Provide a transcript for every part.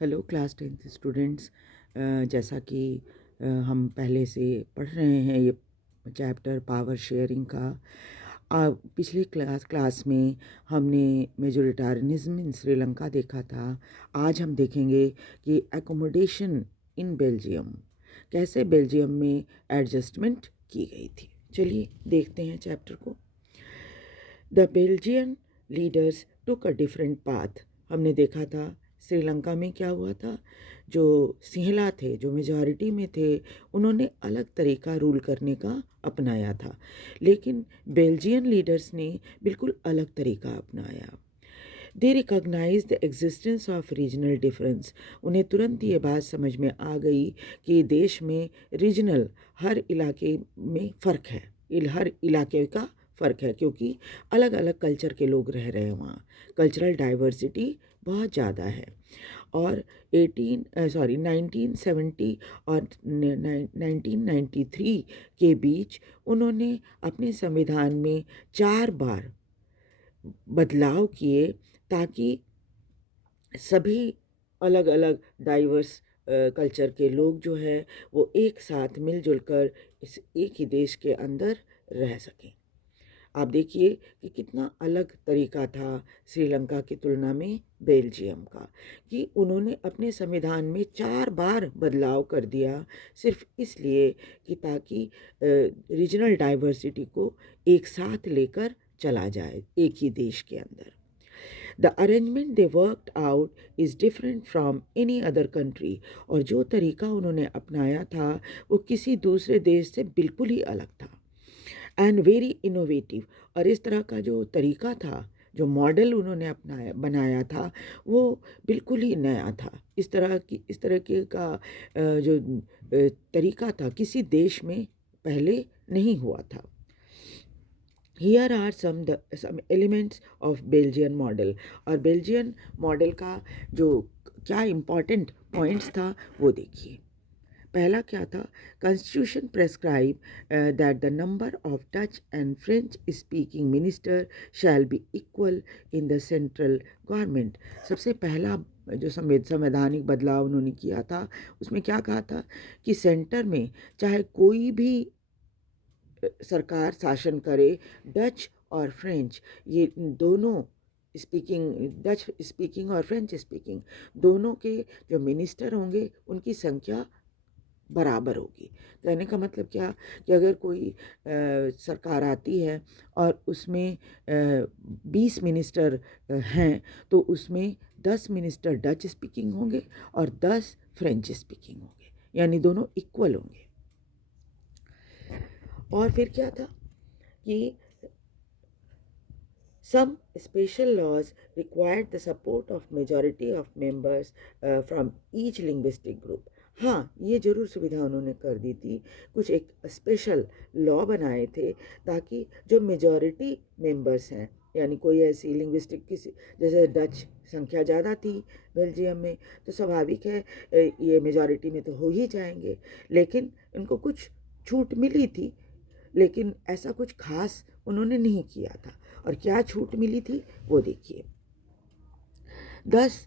Hello class 10th students. जैसा कि हम पहले से पढ़ रहे हैं ये चैप्टर पावर शेयरिंग का। पिछली क्लास में हमने मेजोरिटारियनिज्म इन श्रीलंका देखा था। आज हम देखेंगे कि एकोमोडेशन इन बेल्जियम, कैसे बेल्जियम में एडजस्टमेंट की गई थी। चलिए देखते हैं चैप्टर को। The Belgian leaders took a different path. हमने देखा था श्रीलंका में क्या हुआ था। जो सिंहला थे, जो मेजॉरिटी में थे, उन्होंने अलग तरीका रूल करने का अपनाया था, लेकिन बेल्जियन लीडर्स ने बिल्कुल अलग तरीका अपनाया। They recognise the existence of regional difference. उन्हें तुरंत ये बात समझ में आ गई कि देश में रीजनल, हर इलाके में फ़र्क है, हर इलाके का फ़र्क है, क्योंकि अलग अलग कल्चर के लोग रह रहे हैं वहाँ। कल्चरल डाइवर्सिटी बहुत ज़्यादा है। और 1970 और 1993 के बीच उन्होंने अपने संविधान में 4 बार बदलाव किए, ताकि सभी अलग अलग डाइवर्स कल्चर के लोग जो है वो एक साथ मिलजुल कर इस एक ही देश के अंदर रह सकें। आप देखिए कि कितना अलग तरीका था श्रीलंका की तुलना में बेल्जियम का, कि उन्होंने अपने संविधान में 4 बार बदलाव कर दिया, सिर्फ इसलिए कि ताकि रीजनल डाइवर्सिटी को एक साथ लेकर चला जाए एक ही देश के अंदर। The arrangement they worked out is different from any other country. और जो तरीका उन्होंने अपनाया था वो किसी दूसरे देश से बिल्कुल ही अलग था। And very innovative. और इस तरह का जो तरीका था, जो मॉडल उन्होंने अपनाया बनाया था, वो बिल्कुल ही नया था। इस तरह के का जो तरीका था किसी देश में पहले नहीं हुआ था। Here are some elements of Belgian model. और बेल्जियन मॉडल का जो क्या इम्पॉर्टेंट पॉइंट्स था वो देखिए। पहला क्या था? Constitution prescribe that the number of Dutch and French speaking minister shall be equal in the central government. सबसे पहला जो संवैधानिक बदलाव उन्होंने किया था, उसमें क्या कहा था कि सेंटर में चाहे कोई भी सरकार शासन करे, डच और फ्रेंच, ये दोनों स्पीकिंग, डच स्पीकिंग और फ्रेंच स्पीकिंग, दोनों के जो मिनिस्टर होंगे उनकी संख्या बराबर होगी। कहने का मतलब क्या कि अगर कोई सरकार आती है और उसमें 20 मिनिस्टर हैं, तो उसमें 10 मिनिस्टर डच स्पीकिंग होंगे और 10 फ्रेंच स्पीकिंग होंगे, यानी दोनों इक्वल होंगे। और फिर क्या था कि some special laws required the support of majority of members from each linguistic group। हाँ, ये ज़रूर सुविधा उन्होंने कर दी थी। कुछ एक स्पेशल लॉ बनाए थे ताकि जो मेजॉरिटी मेंबर्स हैं, यानी कोई ऐसी लिंग्विस्टिक किसी, जैसे डच संख्या ज़्यादा थी बेल्जियम में, तो स्वाभाविक है ये मेजॉरिटी में तो हो ही जाएंगे, लेकिन इनको कुछ छूट मिली थी, लेकिन ऐसा कुछ खास उन्होंने नहीं किया था। और क्या छूट मिली थी वो देखिए। 10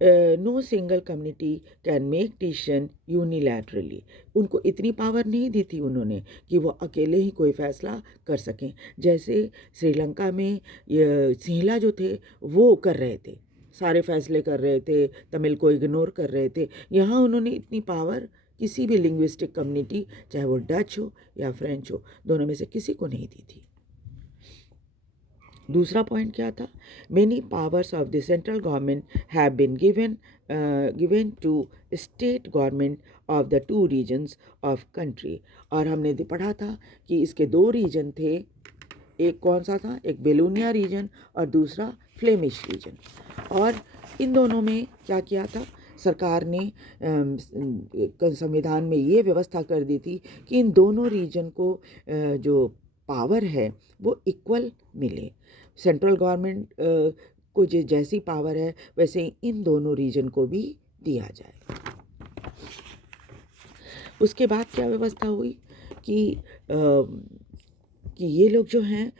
no single community can make decision unilaterally. उनको इतनी पावर नहीं दी थी उन्होंने कि वो अकेले ही कोई फैसला कर सकें, जैसे श्रीलंका में सिंहला जो थे वो कर रहे थे, सारे फैसले कर रहे थे, तमिल को इग्नोर कर रहे थे। यहाँ उन्होंने इतनी पावर किसी भी लिंग्विस्टिक कम्युनिटी, चाहे वो डच हो या फ्रेंच हो, दोनों में से किसी को नहीं दी थी। दूसरा पॉइंट क्या था? Many powers of the central government have been given to state government of the 2 regions of country. और हमने पढ़ा था कि इसके 2 रीजन थे। एक कौन सा था? एक बेलोनिया रीजन और दूसरा फ्लेमिश रीजन। और इन दोनों में क्या किया था? सरकार ने संविधान में ये व्यवस्था कर दी थी कि इन दोनों रीजन को जो पावर है वो इक्वल मिले। सेंट्रल गवर्नमेंट को जैसी पावर है वैसे ही इन दोनों रीजन को भी दिया जाए। उसके बाद क्या व्यवस्था हुई कि ये लोग जो हैं,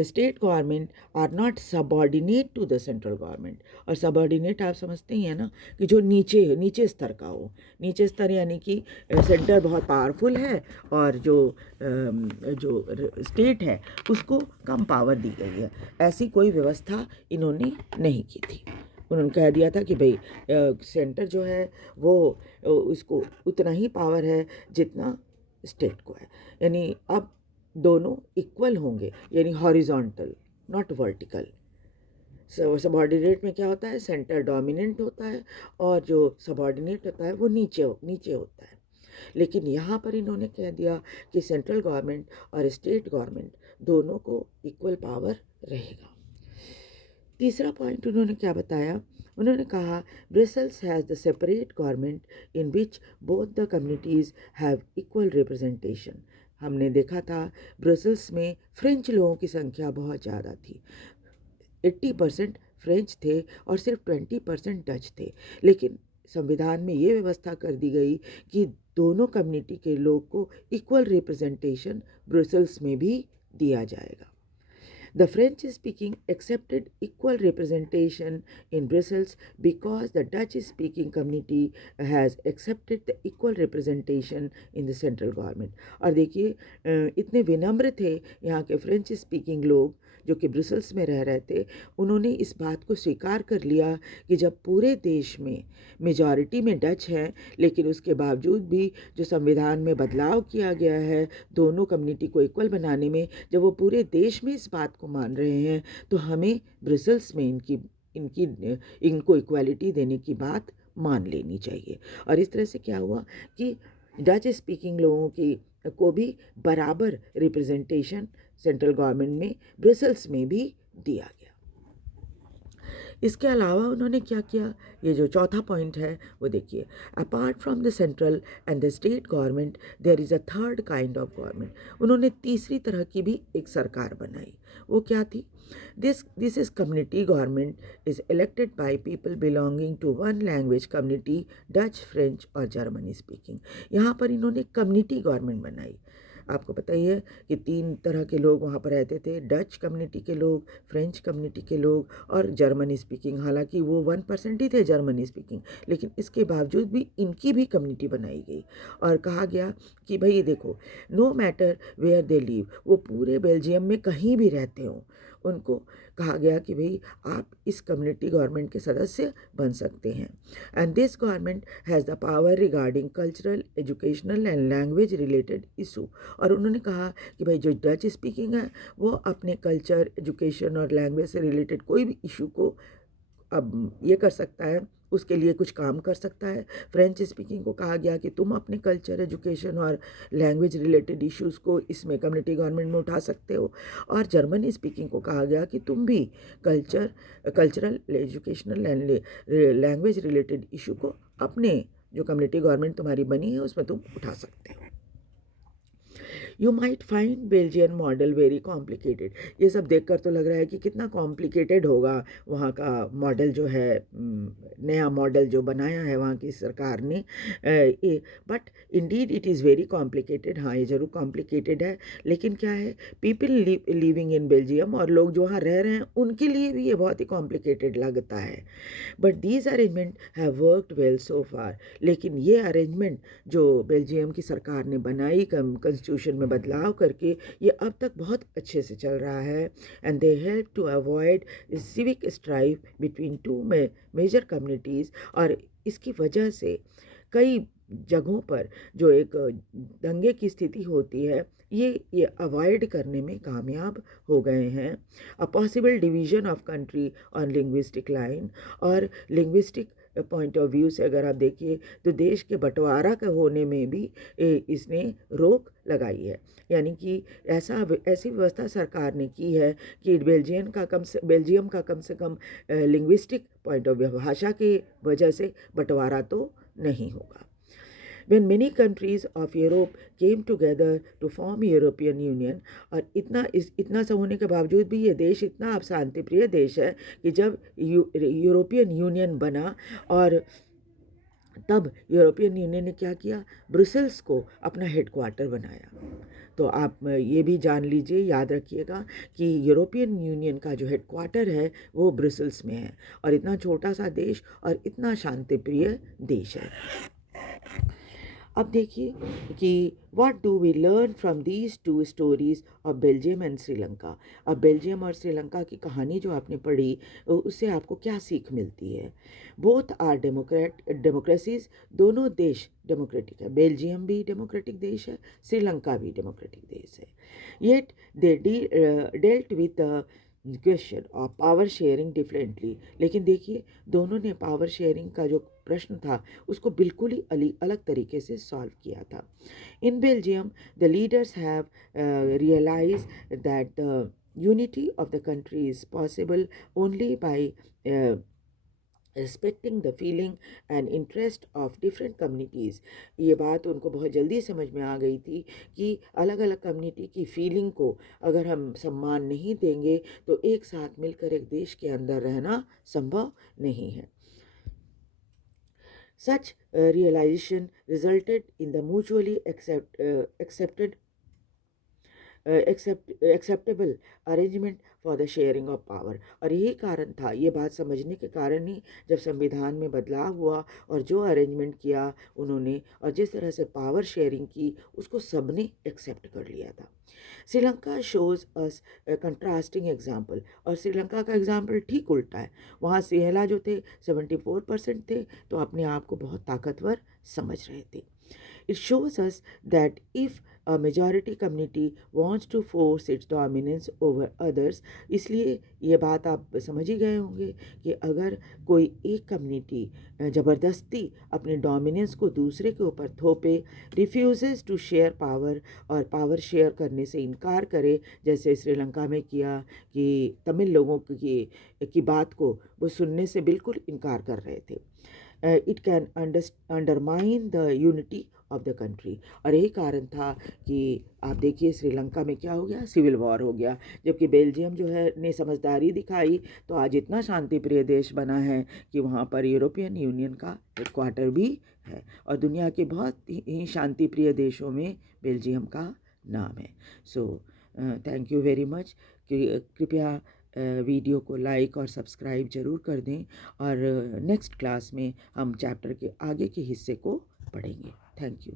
the state government are not subordinate to the central government. और सबॉर्डिनेट आप समझते ही हैं ना कि जो नीचे स्तर का हो। नीचे स्तर यानी कि सेंटर बहुत पावरफुल है और जो स्टेट है उसको कम पावर दी गई है। ऐसी कोई व्यवस्था इन्होंने नहीं की थी। उन्होंने कह दिया था कि भाई सेंटर जो है वो उसको उतना ही पावर है जितना स्टेट को है। यानी अब दोनों इक्वल होंगे, यानी हॉरिजॉन्टल नॉट वर्टिकल। सबॉर्डिनेट में क्या होता है, सेंटर डोमिनेंट होता है और जो सबॉर्डिनेट होता है वो नीचे होता है। लेकिन यहाँ पर इन्होंने कह दिया कि सेंट्रल गवर्नमेंट और स्टेट गवर्नमेंट दोनों को इक्वल पावर रहेगा। तीसरा पॉइंट उन्होंने क्या बताया, उन्होंने कहा Brussels has the separate government in which both the communities have equal representation. हमने देखा था ब्रसेल्स में फ्रेंच लोगों की संख्या बहुत ज़्यादा थी, 80% फ्रेंच थे और सिर्फ 20% डच थे। लेकिन संविधान में ये व्यवस्था कर दी गई कि दोनों कम्युनिटी के लोग को इक्वल रिप्रेजेंटेशन ब्रसेल्स में भी दिया जाएगा। The French speaking accepted equal representation in Brussels because the Dutch speaking community has accepted the equal representation in the central government। और देखिए इतने विनम्र थे यहाँ के फ्रेंच स्पीकिंग लोग जो कि ब्रुसेल्स में रह रहे थे। उन्होंने इस बात को स्वीकार कर लिया कि जब पूरे देश में मेजॉरिटी में डच है, लेकिन उसके बावजूद भी जो संविधान में बदलाव किया गया है दोनों कम्युनिटी को इक्वल बनाने में, जब वो पूरे देश में इस बात को मान रहे हैं तो हमें ब्रुसेल्स में इनको इक्वालिटी देने की बात मान लेनी चाहिए। और इस तरह से क्या हुआ कि डच स्पीकिंग लोगों की को भी बराबर रिप्रेजेंटेशन सेंट्रल गवर्नमेंट में ब्रसेल्स में भी दिया गया। इसके अलावा उन्होंने क्या किया, ये जो चौथा पॉइंट है वो देखिए, apart from the central and the state government there is a third kind of government. उन्होंने तीसरी तरह की भी एक सरकार बनाई। वो क्या थी, this is community government is elected by people belonging to one language community, Dutch, French और जर्मनी स्पीकिंग। यहाँ पर इन्होंने कम्युनिटी गवर्नमेंट बनाई। आपको पता ही है कि 3 तरह के लोग वहाँ पर रहते थे, डच कम्युनिटी के लोग, फ्रेंच कम्युनिटी के लोग और जर्मनी स्पीकिंग। हालांकि वो 1% ही थे जर्मनी स्पीकिंग, लेकिन इसके बावजूद भी इनकी भी कम्युनिटी बनाई गई और कहा गया कि भाई ये देखो, no matter where they live, वो पूरे बेल्जियम में कहीं भी रहते हों, उनको कहा गया कि भाई आप इस कम्युनिटी गवर्नमेंट के सदस्य बन सकते हैं। And this government has the power regarding cultural, educational and language related issue. और उन्होंने कहा कि भाई जो डच स्पीकिंग है वो अपने कल्चर, एजुकेशन और लैंग्वेज से रिलेटेड कोई भी इशू को अब ये कर सकता है, उसके लिए कुछ काम कर सकता है। फ्रेंच स्पीकिंग को कहा गया कि तुम अपने कल्चर, एजुकेशन और लैंग्वेज रिलेटेड इश्यूज़ को इसमें कम्युनिटी गवर्नमेंट में उठा सकते हो। और जर्मनी स्पीकिंग को कहा गया कि तुम भी cultural, educational and language related issue को अपने जो कम्युनिटी गवर्नमेंट तुम्हारी बनी है उसमें तुम उठा सकते हो। You might find Belgian model very complicated. ये सब देखकर तो लग रहा है कि कितना कॉम्प्लिकेटेड होगा वहाँ का मॉडल जो है, नया मॉडल जो बनाया है वहाँ की सरकार ने। But Indeed it is very complicated. हाँ, ये ज़रूर कॉम्प्लिकेटेड है, लेकिन क्या है, पीपल लिविंग इन बेल्जियम और लोग जो वहाँ रह रहे हैं उनके लिए भी ये बहुत ही कॉम्प्लिकेटेड लगता है। But these arrangement have worked well so far. लेकिन ये अरेंजमेंट जो बेल्जियम की सरकार ने बनाई कॉन्स्टिट्यूशन में बदलाव करके, ये अब तक बहुत अच्छे से चल रहा है। And they help to avoid civic strife between two major communities. और इसकी वजह से कई जगहों पर जो एक दंगे की स्थिति होती है ये अवॉइड करने में कामयाब हो गए हैं। A possible division of country on linguistic line, और लिंग्विस्टिक पॉइंट ऑफ व्यू से अगर आप देखिए तो देश के बंटवारा के होने में भी इसने रोक लगाई है। यानी कि ऐसी व्यवस्था सरकार ने की है कि बेल्जियम का कम से कम लिंग्विस्टिक पॉइंट ऑफ व्यू, भाषा की वजह से बंटवारा तो नहीं होगा। When many countries of Europe came together to form European Union, और इतना सा होने के बावजूद भी ये देश इतना अब शांतिप्रिय देश है कि जब यूरोपियन यूनियन बना और तब यूरोपियन यूनियन ने क्या किया, ब्रुसेल्स को अपना हेडक्वार्टर बनाया। तो आप ये भी जान लीजिए, याद रखिएगा कि यूरोपियन यूनियन का जो हेडक्वार्टर है वो ब्रुसेल्स में है, और इतना छोटा सा देश और इतना शांतिप्रिय देश है। अब देखिए कि what do we learn from these two stories of Belgium and Sri Lanka. अब बेल्जियम और श्रीलंका की कहानी जो आपने पढ़ी, उससे आपको क्या सीख मिलती है। बोथ आर डेमोक्रेसीज, दोनों देश डेमोक्रेटिक है। बेल्जियम भी डेमोक्रेटिक देश है, श्रीलंका भी डेमोक्रेटिक देश है। Yet they dealt with question of power sharing differently. लेकिन देखिए, दोनों ने पावर शेयरिंग का जो प्रश्न था उसको बिल्कुल ही अलग तरीके से सॉल्व किया था। In Belgium the leaders have realize that the unity of the country is possible only by respecting the feeling and interest of different communities. ये बात उनको बहुत जल्दी समझ में आ गई थी कि अलग अलग कम्युनिटी की फीलिंग को अगर हम सम्मान नहीं देंगे तो एक साथ मिलकर एक देश के अंदर रहना संभव नहीं है। Such realization resulted in the mutually acceptable arrangement for the sharing of power। और यही कारण था, ये बात समझने के कारण ही जब संविधान में बदलाव हुआ और जो अरेंजमेंट किया उन्होंने और जिस तरह से पावर शेयरिंग की उसको सबने एक्सेप्ट कर लिया था। Sri Lanka shows us contrasting example, और श्रीलंका का एग्जाम्पल ठीक उल्टा है। वहाँ सिंहला जो थे 74% थे, तो अपने आप को बहुत ताकतवर समझ रहे थे। It shows us that if a majority community wants to force its dominance over others, इसलिए ये बात आप समझ ही गए होंगे कि अगर कोई एक कम्युनिटी ज़बरदस्ती अपने डोमिनेंस को दूसरे के ऊपर थोपे, रिफ्यूज़ेस टू शेयर पावर, और पावर शेयर करने से इनकार करे, जैसे श्रीलंका में किया कि तमिल लोगों की बात को वो सुनने से बिल्कुल इनकार कर रहे थे। It can undermine the unity of the country. और यही कारण था कि आप देखिए श्रीलंका में क्या हो गया, सिविल वॉर हो गया। जबकि बेल्जियम जो है ने समझदारी दिखाई तो आज इतना शांतिप्रिय देश बना है कि वहाँ पर यूरोपियन यूनियन का हेडक्वार्टर भी है, और दुनिया के बहुत ही शांतिप्रिय देशों में बेल्जियम का नाम है। So thank you very much. कृपया वीडियो को लाइक और सब्सक्राइब ज़रूर कर दें, और नेक्स्ट क्लास में हम चैप्टर के आगे के हिस्से को पढ़ेंगे। Thank you.